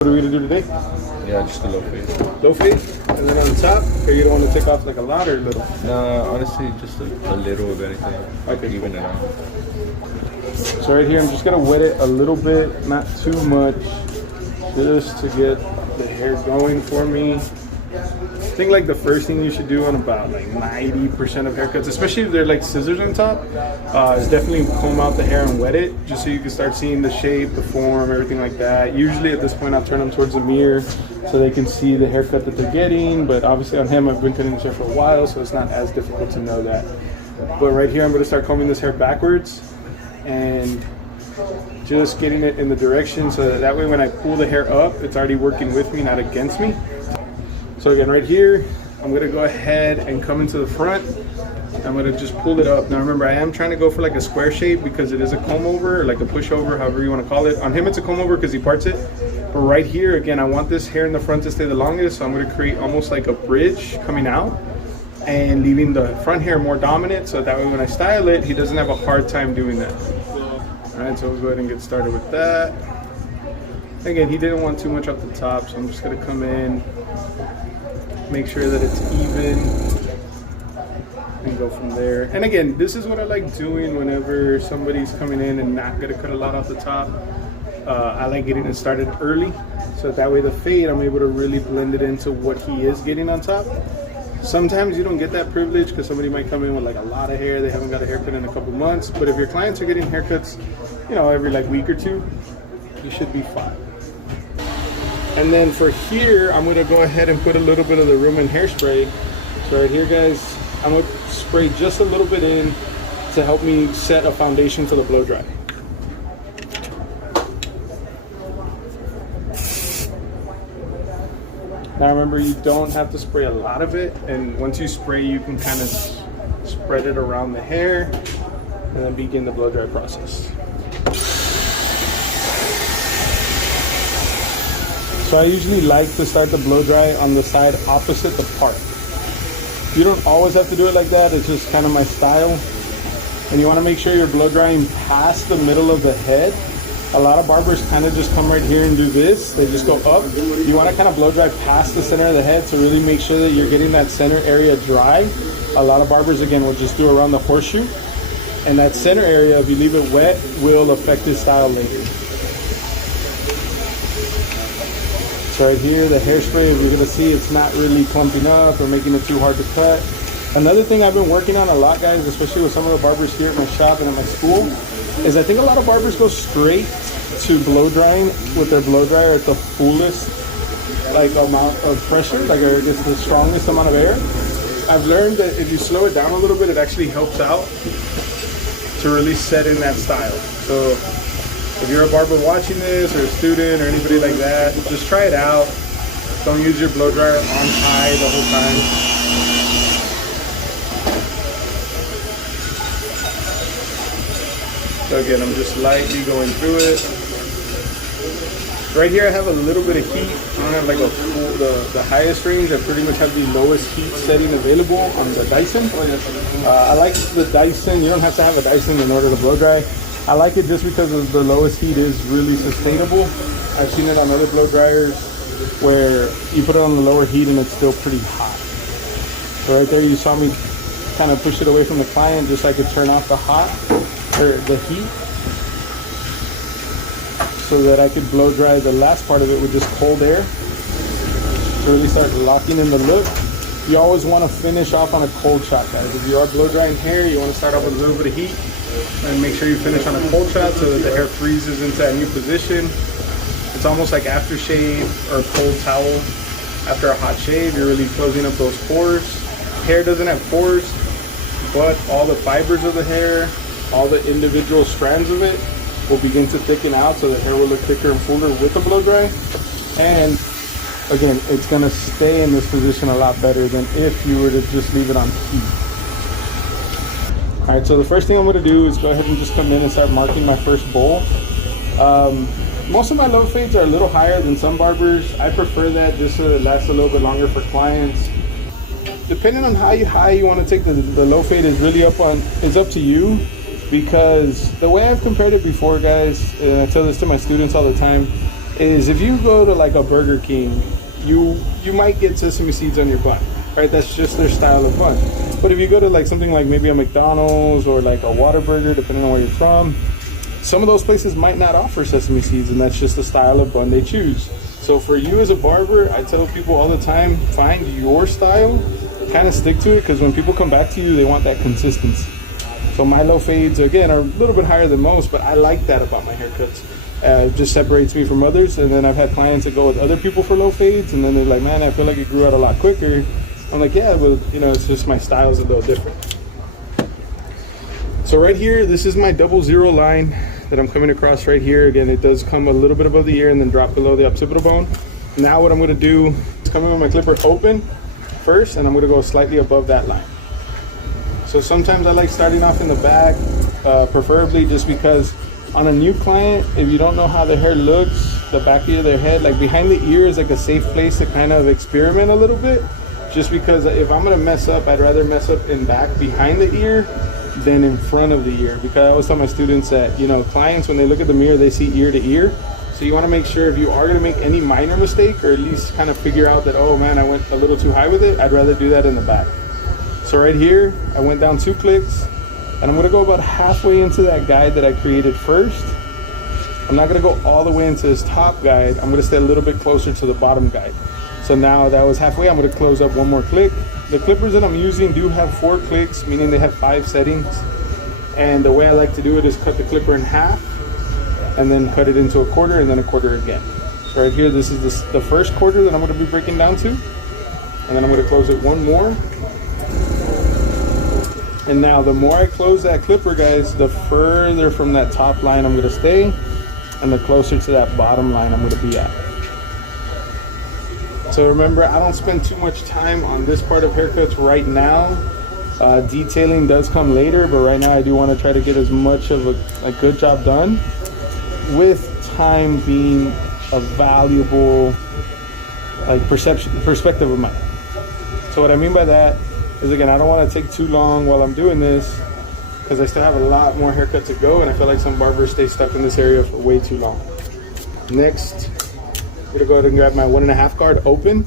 What are we gonna do today? Yeah, just a low fade. Low fade? And then on top, or you don't want to take off like a lot or a little? Nah, honestly, just a little of anything. Okay, Even it out. So right here, I'm just gonna wet it a little bit, not too much, just to get the hair going for me. I think like the first thing you should do on about like 90% of haircuts, especially if they're like scissors on top, is definitely comb out the hair and wet it, just so you can start seeing the shape, the form, everything like that. Usually at this point I'll turn them towards the mirror so they can see the haircut that they're getting, but obviously on him I've been cutting his hair for a while, so it's not as difficult to know that. But right here I'm going to start combing this hair backwards and just getting it in the direction so that way when I pull the hair up, it's already working with me, not against me. So again, right here, I'm gonna go ahead and come into the front. I'm gonna just pull it up. Now remember, I am trying to go for like a square shape because it is a comb over, or like a pushover, however you wanna call it. On him, it's a comb over because he parts it. But right here, again, I want this hair in the front to stay the longest, so I'm gonna create almost like a bridge coming out and leaving the front hair more dominant, so that way when I style it, he doesn't have a hard time doing that. All right, so we'll go ahead and get started with that. Again, he didn't want too much off the top, so I'm just gonna come in, make sure that it's even, and go from there. And again, this is what I like doing whenever somebody's coming in and not gonna cut a lot off the top. I like getting it started early, so that way the fade, I'm able to really blend it into what he is getting on top. Sometimes you don't get that privilege because somebody might come in with like a lot of hair, they haven't got a haircut in a couple months, but if your clients are getting haircuts, you know, every like week or two, you should be fine. And then for here, I'm gonna go ahead and put a little bit of the Rio Men Hairspray. So right here, guys, I'm gonna spray just a little bit in to help me set a foundation for the blow dry. Now remember, you don't have to spray a lot of it, and once you spray, you can kind of spread it around the hair and then begin the blow dry process. So I usually like to start the blow dry on the side opposite the part. You don't always have to do it like that, it's just kind of my style. And you want to make sure you're blow drying past the middle of the head. A lot of barbers kind of just come right here and do this, they just go up. You want to kind of blow dry past the center of the head to really make sure that you're getting that center area dry. A lot of barbers, again, will just do around the horseshoe. And that center area, if you leave it wet, will affect his style later. So right here, the hairspray, as we're gonna see, it's not really clumping up or making it too hard to cut. Another thing I've been working on a lot, guys, especially with some of the barbers here at my shop and at my school, is I think a lot of barbers go straight to blow drying with their blow dryer at the fullest like amount of pressure, like I guess the strongest amount of air. I've learned that if you slow it down a little bit, it actually helps out to really set in that style. So if you're a barber watching this, or a student, or anybody like that, just try it out. Don't use your blow dryer on high the whole time. So again, I'm just lightly going through it. Right here I have a little bit of heat. I don't have like a full, the highest range. I pretty much have the lowest heat setting available on the Dyson. I like the Dyson. You don't have to have a Dyson in order to blow dry. I like it just because of the lowest heat is really sustainable. I've seen it on other blow dryers where you put it on the lower heat and it's still pretty hot. So right there you saw me kind of push it away from the client just so I could turn off the the heat, so that I could blow dry the last part of it with just cold air to really start locking in the look. You always want to finish off on a cold shot, guys. If you are blow drying hair, you want to start off with a little bit of heat and make sure you finish on a cold shot so that the hair freezes into that new position. It's almost like aftershave or cold towel. After a hot shave, you're really closing up those pores. Hair doesn't have pores, but all the fibers of the hair, all the individual strands of it will begin to thicken out, so the hair will look thicker and fuller with the blow dry. And again, it's gonna stay in this position a lot better than if you were to just leave it on heat. All right, so the first thing I'm gonna do is go ahead and just come in and start marking my first bowl. Most of my low fades are a little higher than some barbers. I prefer that just so it lasts a little bit longer for clients. Depending on how high you want to take the low fade is really up to you. Because the way I've compared it before, guys, and I tell this to my students all the time, is if you go to like a Burger King, you might get sesame seeds on your bun, right? That's just their style of bun. But if you go to like something like maybe a McDonald's or like a Whataburger, depending on where you're from, some of those places might not offer sesame seeds, and that's just the style of bun they choose. So for you as a barber, I tell people all the time, find your style, kind of stick to it, because when people come back to you, they want that consistency. So my low fades, again, are a little bit higher than most, but I like that about my haircuts. It just separates me from others. And then I've had clients that go with other people for low fades, and then they're like, man, I feel like it grew out a lot quicker. I'm like, yeah, but you know, it's just my style's a little different. So right here, this is my 00 line that I'm coming across right here. Again, it does come a little bit above the ear and then drop below the occipital bone. Now what I'm gonna do is come in with my clipper open first, and I'm gonna go slightly above that line. So sometimes I like starting off in the back, preferably just because on a new client, if you don't know how their hair looks, the back of their head, like behind the ear is like a safe place to kind of experiment a little bit. Just because if I'm gonna mess up, I'd rather mess up in back behind the ear than in front of the ear. Because I always tell my students that, you know, clients, when they look at the mirror, they see ear to ear. So you wanna make sure if you are gonna make any minor mistake, or at least kind of figure out that, oh man, I went a little too high with it, I'd rather do that in the back. So right here, I went down 2 clicks, and I'm gonna go about halfway into that guide that I created first. I'm not gonna go all the way into this top guide. I'm gonna stay a little bit closer to the bottom guide. So now that was halfway, I'm gonna close up 1 more click. The clippers that I'm using do have 4 clicks, meaning they have 5 settings. And the way I like to do it is cut the clipper in half, and then cut it into a quarter, and then a quarter again. So right here, this is the first quarter that I'm gonna be breaking down to. And then I'm gonna close it 1 more. And now the more I close that clipper, guys, the further from that top line I'm gonna stay, and the closer to that bottom line I'm gonna be at. So remember, I don't spend too much time on this part of haircuts right now. Detailing does come later, but right now I do wanna try to get as much of a good job done, with time being a valuable perspective of mine. So what I mean by that is, again, I don't want to take too long while I'm doing this, because I still have a lot more haircut to go, and I feel like some barbers stay stuck in this area for way too long. Next, I'm gonna go ahead and grab my 1.5 guard open.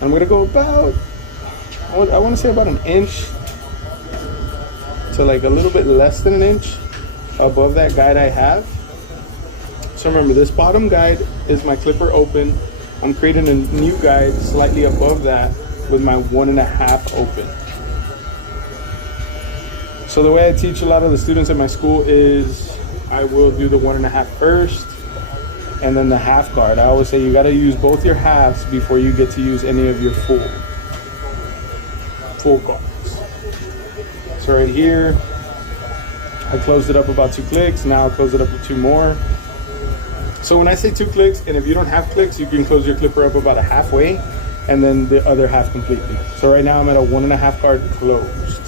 I'm gonna go about, I want to say about 1 inch to like a little bit less than 1 inch above that guide I have. So remember, this bottom guide is my clipper open. I'm creating a new guide slightly above that with my 1.5 open. So the way I teach a lot of the students at my school is I will do the 1.5 first, and then the half guard. I always say you gotta use both your halves before you get to use any of your full guards. So right here, I closed it up about 2 clicks. Now I'll close it up with 2 more. So when I say 2 clicks, and if you don't have clicks, you can close your clipper up about halfway, and then the other half completely. So right now I'm at a 1.5 guard closed.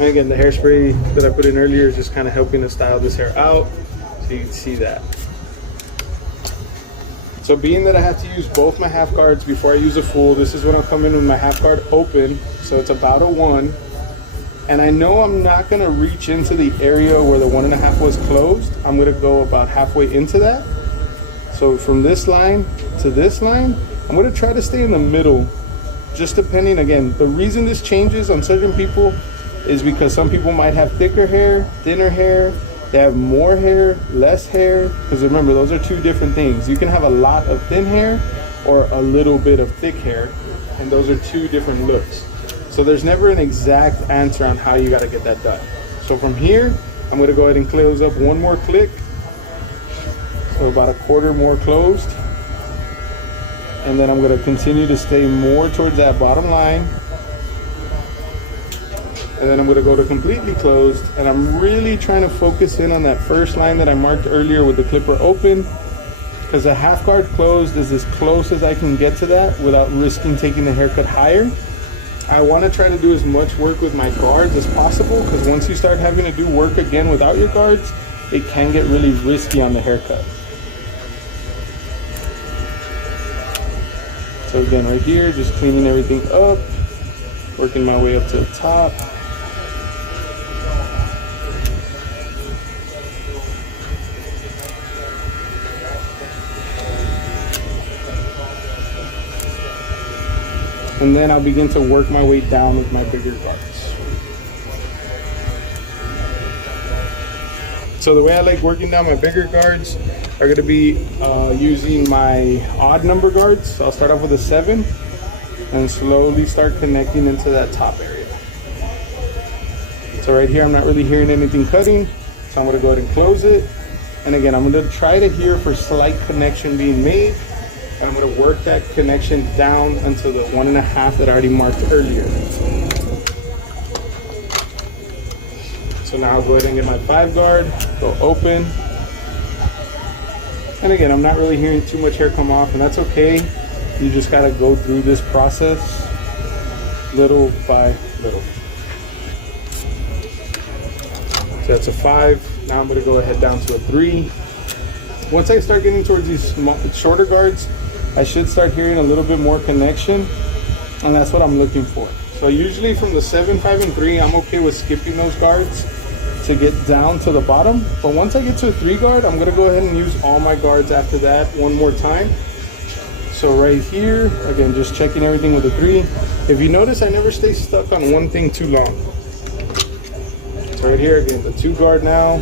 And again, the hairspray that I put in earlier is just kind of helping to style this hair out, so you can see that. So being that I have to use both my half guards before I use a full, this is when I'll come in with my half guard open, so it's about a 1. And I know I'm not gonna reach into the area where the 1.5 was closed. I'm gonna go about halfway into that. So from this line to this line, I'm gonna try to stay in the middle, just depending. Again, the reason this changes on certain people is because some people might have thicker hair, thinner hair, they have more hair, less hair, because remember, those are 2 different things. You can have a lot of thin hair or a little bit of thick hair, and those are 2 different looks. So there's never an exact answer on how you got to get that done. So from here, I'm going to go ahead and close up 1 more click. So about a quarter more closed. And then I'm going to continue to stay more towards that bottom line. And then I'm going to go to completely closed. And I'm really trying to focus in on that first line that I marked earlier with the clipper open, because the half guard closed is as close as I can get to that without risking taking the haircut higher. I want to try to do as much work with my guards as possible, because once you start having to do work again without your guards, it can get really risky on the haircut. So again, right here, just cleaning everything up, working my way up to the top. and then I'll begin to work my way down with my bigger guards. So the way I like working down my bigger guards are going to be using my odd number guards. So I'll start off with a 7 and slowly start connecting into that top area. So right here, I'm not really hearing anything cutting, so I'm going to go ahead and close it. And again, I'm going to try to hear for slight connection being made. And I'm going to work that connection down until the 1.5 that I already marked earlier. So now I'll go ahead and get my 5 guard, go open. And again, I'm not really hearing too much hair come off, and that's okay. You just gotta go through this process little by little. So that's a 5. Now I'm gonna go ahead down to a 3. Once I start getting towards these shorter guards, I should start hearing a little bit more connection, and that's what I'm looking for. So usually from the 7, 5, and 3, I'm okay with skipping those guards to get down to the bottom. But once I get to a 3 guard, I'm gonna go ahead and use all my guards after that one more time. So right here, again, just checking everything with a 3. If you notice, I never stay stuck on one thing too long. So right here, again, the 2 guard now.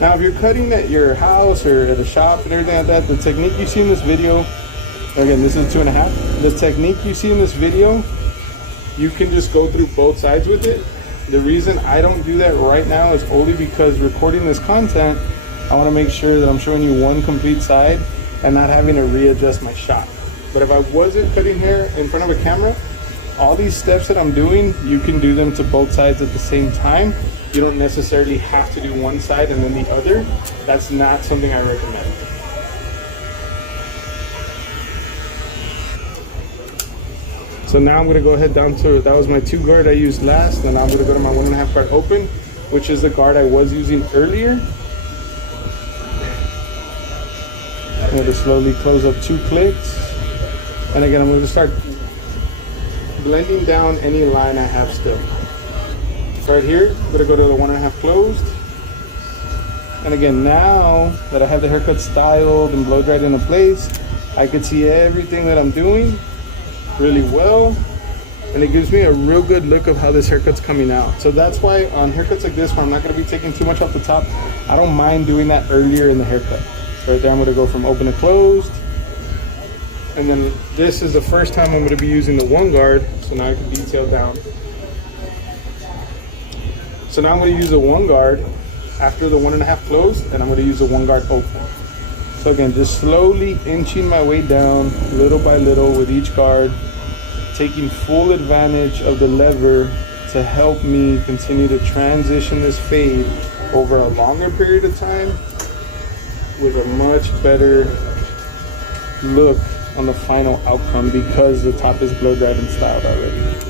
Now, if you're cutting at your house or at a shop and everything like that, the technique you see in this video, again, this is 2.5. The technique you see in this video, you can just go through both sides with it. The reason I don't do that right now is only because recording this content, I want to make sure that I'm showing you one complete side and not having to readjust my shot. But if I wasn't cutting hair in front of a camera, all these steps that I'm doing, you can do them to both sides at the same time. You don't necessarily have to do one side and then the other. That's not something I recommend. So now I'm going to go ahead down to, that was my 2 guard I used last, and now I'm going to go to my 1.5 guard open, which is the guard I was using earlier. I'm going to slowly close up 2 clicks. And again, I'm going to start blending down any line I have still. So right here, I'm going to go to the 1.5 closed. And again, now that I have the haircut styled and blow dried into place, I can see everything that I'm doing really well, and it gives me a real good look of how this haircut's coming out. So that's why on haircuts like this, where I'm not going to be taking too much off the top, I don't mind doing that earlier in the haircut. Right there, I'm going to go from open to closed, and then this is the first time I'm going to be using the 1 guard, so now I can detail down. So now I'm going to use the 1 guard after the 1.5 closed, and I'm going to use the 1 guard open. So again, just slowly inching my way down little by little with each guard, taking full advantage of the lever to help me continue to transition this fade over a longer period of time with a much better look on the final outcome because the top is blow dried and styled already.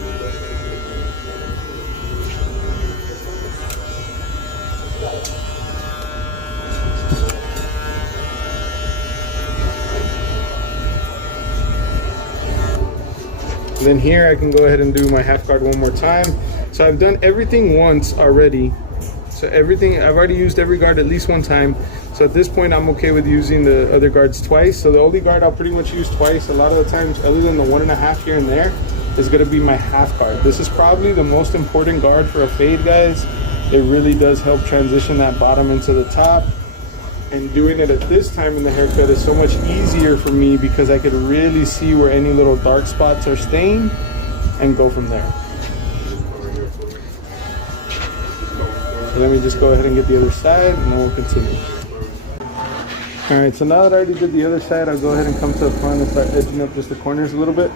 Then here I can go ahead and do my 1/2 guard one more time. So I've done everything once already. So everything, I've already used every guard at least one time. So at this point I'm okay with using the other guards twice. So the only guard I'll pretty much use twice a lot of the times, other than the 1.5 here and there, is gonna be my 1/2 guard. This is probably the most important guard for a fade, guys. It really does help transition that bottom into the top. And doing it at this time in the haircut is so much easier for me because I could really see where any little dark spots are staying and go from there. So let me just go ahead and get the other side and then we'll continue. All right, so now that I already did the other side, I'll go ahead and come to the front and start edging up just the corners a little bit.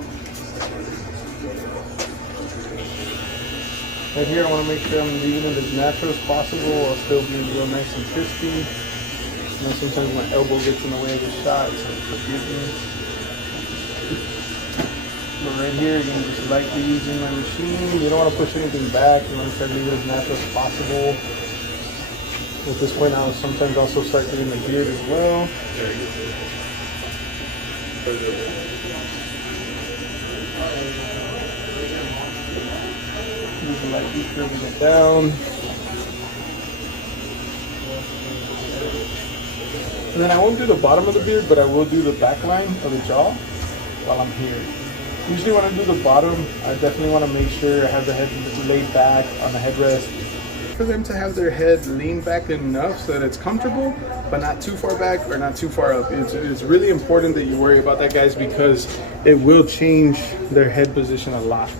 Right here, I want to make sure I'm leaving it as natural as possible while still being real nice and crispy. You know, sometimes my elbow gets in the way of the shot, so forgive me. But right here, again, just lightly using my machine. You don't want to push anything back. You want to try to leave it as natural as possible. At this point, I'll sometimes also start doing the beard as well. You can lightly curving it down. And then I won't do the bottom of the beard, but I will do the back line of the jaw while I'm here. Usually when I do the bottom, I definitely want to make sure I have the head laid back on the headrest. For them to have their head lean back enough so that it's comfortable, but not too far back or not too far up. It's really important that you worry about that, guys, because it will change their head position a lot.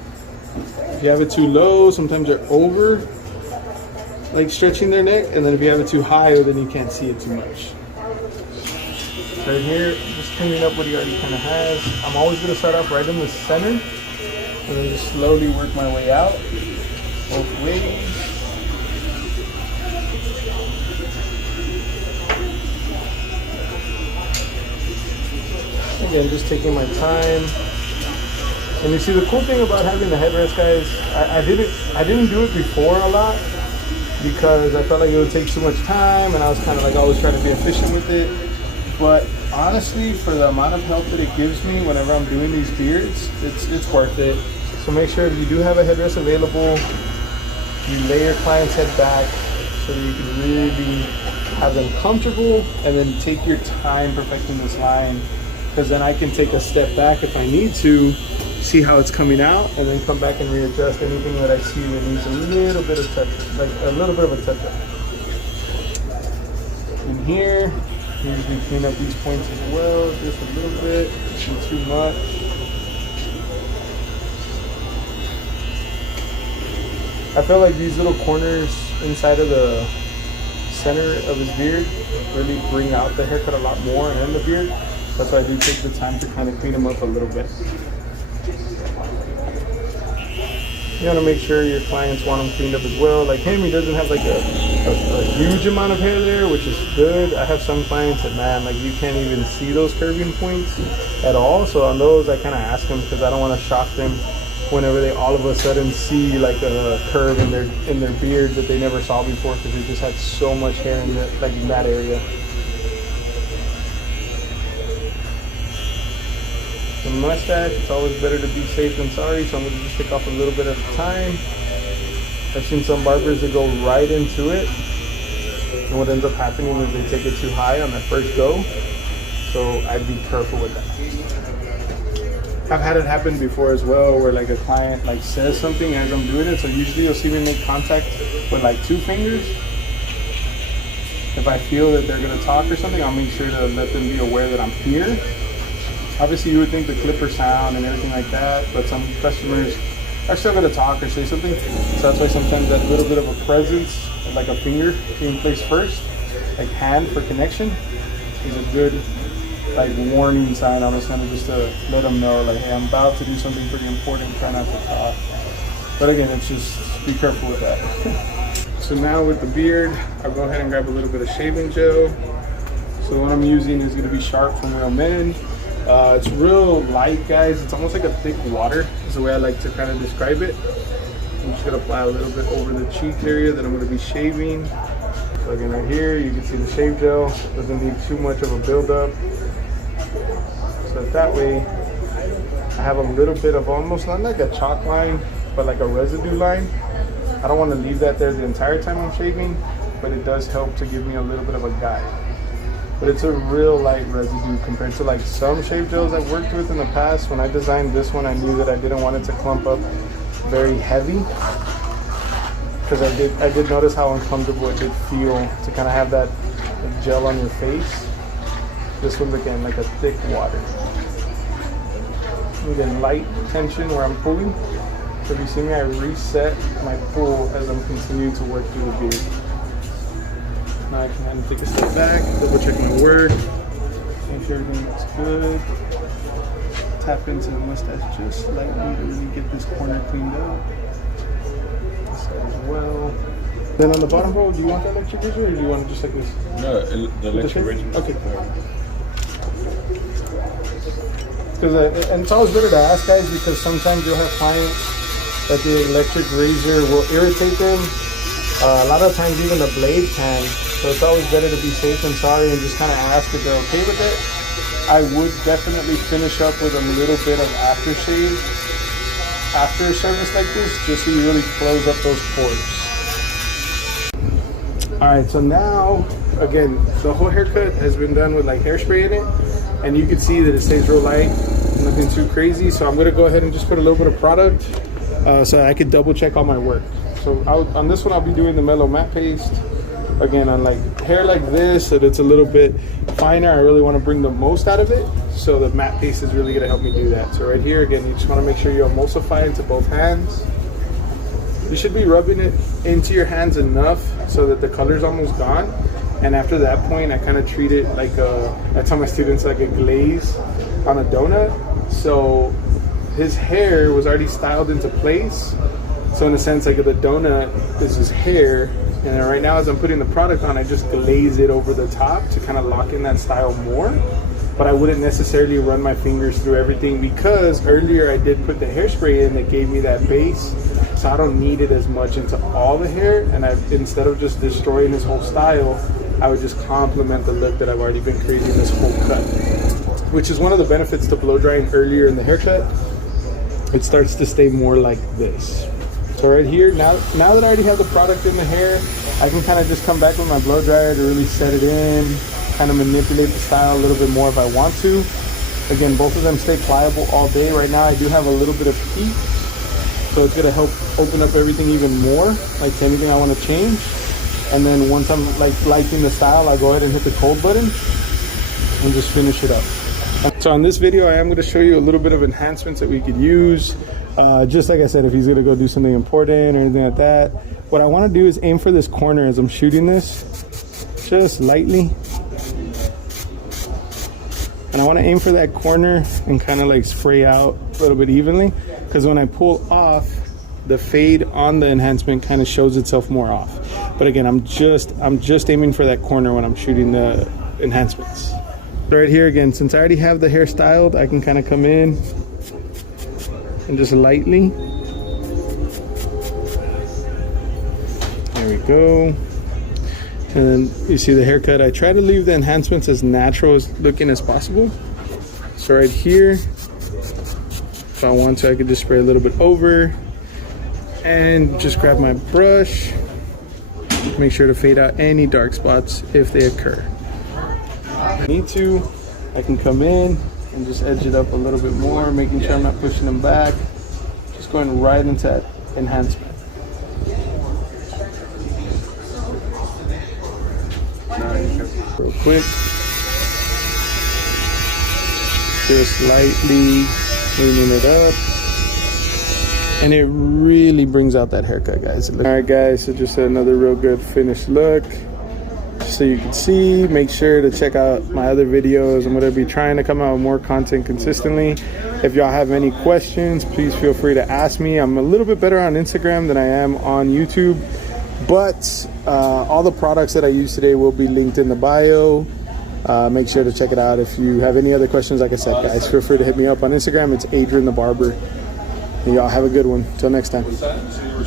If you have it too low, sometimes they're over, like stretching their neck, and then if you have it too high, then you can't see it too much. Right here, just cleaning up what he already kind of has. I'm always going to start off right in the center, and then just slowly work my way out, both ways. Again, just taking my time. And you see, the cool thing about having the headrest, guys, I didn't do it before a lot because I felt like it would take too much time, and I was kind of like always trying to be efficient with it. But honestly, for the amount of help that it gives me whenever I'm doing these beards, it's worth it. So make sure if you do have a headrest available, you lay your client's head back so that you can really have them comfortable, and then take your time perfecting this line, because then I can take a step back if I need to, see how it's coming out, and then come back and readjust anything that I see that needs a little bit of touch, like a little bit of a touch up. In here, usually clean up these points as well, just a little bit, not too much. I feel like these little corners inside of the center of his beard really bring out the haircut a lot more, and the beard. That's why I do take the time to kind of clean them up a little bit. You want to make sure your clients want them cleaned up as well. Like him, he doesn't have like a huge amount of hair there, which is good. I have some clients that, man, like you can't even see those curving points at all. So on those, I kind of ask them because I don't want to shock them whenever they all of a sudden see like a curve in their beard that they never saw before, because they just had so much hair in that area. The mustache, it's always better to be safe than sorry, so I'm going to just take off a little bit at a time. I've seen some barbers that go right into it, and what ends up happening is they take it too high on their first go, so I'd be careful with that. I've had it happen before as well, where like a client like says something as I'm doing it, so usually you'll see me make contact with like 2 fingers. If I feel that they're going to talk or something, I'll make sure to let them be aware that I'm here. Obviously, you would think the clipper sound and everything like that, but some customers are still going to talk or say something. So that's why sometimes that little bit of a presence, like a finger being placed first, like hand for connection, is a good like warning sign on this, kind of just to let them know, like, hey, I'm about to do something pretty important, try not to talk. But again, it's just be careful with that. So now with the beard, I'll go ahead and grab a little bit of shaving gel. So what I'm using is going to be Sharp from Rio Men. It's real light, guys. It's almost like a thick water is the way I like to kind of describe it. I'm just going to apply a little bit over the cheek area that I'm going to be shaving. So again, right here, you can see the shave gel. Doesn't need too much of a buildup. So that way, I have a little bit of almost not like a chalk line, but like a residue line. I don't want to leave that there the entire time I'm shaving, but it does help to give me a little bit of a guide. But it's a real light residue compared to like some shave gels I've worked with in the past. When I designed this one, I knew that I didn't want it to clump up very heavy, because I did notice how uncomfortable it did feel to kind of have that gel on your face. This one's again like a thick water. Again, light tension where I'm pulling. So if you see me, I reset my pull as I'm continuing to work through the beard. Now I can kind of take a step back, double check my work, make sure everything looks good. Tap into the mustache just slightly to really get this corner cleaned up. This side as well. Then on the bottom row, do you want the electric razor or do you want it just like this? No, the electric razor. Okay. And it's always better to ask, guys, because sometimes you'll have clients that the electric razor will irritate them. A lot of times even the blade can. So it's always better to be safe than sorry and just kind of ask if they're okay with it. I would definitely finish up with a little bit of aftershave after a service like this, just so you really close up those pores. Alright, so now, again, the whole haircut has been done with like hairspray in it, and you can see that it stays real light. nothing too crazy. So I'm gonna go ahead and just put a little bit of product so I could double check all my work. So on this one, I'll be doing the Mellow matte paste. Again, on like hair like this, that it's a little bit finer, I really want to bring the most out of it. So the matte paste is really gonna help me do that. So right here, again, you just want to make sure you emulsify into both hands. You should be rubbing it into your hands enough so that the color's almost gone. And after that point, I kind of treat it like I tell my students, like a glaze on a donut. So his hair was already styled into place. So in a sense, like the donut is his hair. And then right now, as I'm putting the product on, I just glaze it over the top to kind of lock in that style more. But I wouldn't necessarily run my fingers through everything, because earlier I did put the hairspray in that gave me that base. So I don't need it as much into all the hair. And instead of just destroying this whole style, I would just complement the look that I've already been creating this whole cut. Which is one of the benefits to blow drying earlier in the haircut. It starts to stay more like this. So right here, now that I already have the product in the hair, I can kind of just come back with my blow dryer to really set it in, kind of manipulate the style a little bit more if I want to. Again, both of them stay pliable all day. Right now I do have a little bit of heat, so it's gonna help open up everything even more, like anything I want to change. And then once I'm like liking the style, I go ahead and hit the cold button and just finish it up. So on this video, I am going to show you a little bit of enhancements that we could use. Just like I said, if he's going to go do something important or anything like that. What I want to do is aim for this corner as I'm shooting this, just lightly. And I want to aim for that corner and kind of like spray out a little bit evenly. Because when I pull off, the fade on the enhancement kind of shows itself more off. But again, I'm just aiming for that corner when I'm shooting the enhancements. So right here again, since I already have the hair styled, I can kind of come in and just lightly. There we go. And then you see the haircut. I try to leave the enhancements as natural as looking as possible. So right here, if I want to, I could just spray a little bit over and just grab my brush. Make sure to fade out any dark spots if they occur. If I need to, I can come in and just edge it up a little bit more, making sure I'm not pushing them back. Just going right into that enhancement. Real quick. Just lightly cleaning it up. And it really brings out that haircut, guys. All right, guys, so just another real good finished look. So you can see, make sure to check out my other videos. I'm gonna be trying to come out with more content consistently. If y'all have any questions, please feel free to ask me. I'm a little bit better on Instagram than I am on YouTube, but all the products that I use today will be linked in the bio. Make sure to check it out. If you have any other questions, like I said, guys, feel free to hit me up on Instagram. It's Adrian the Barber. Y'all have a good one. Till next time.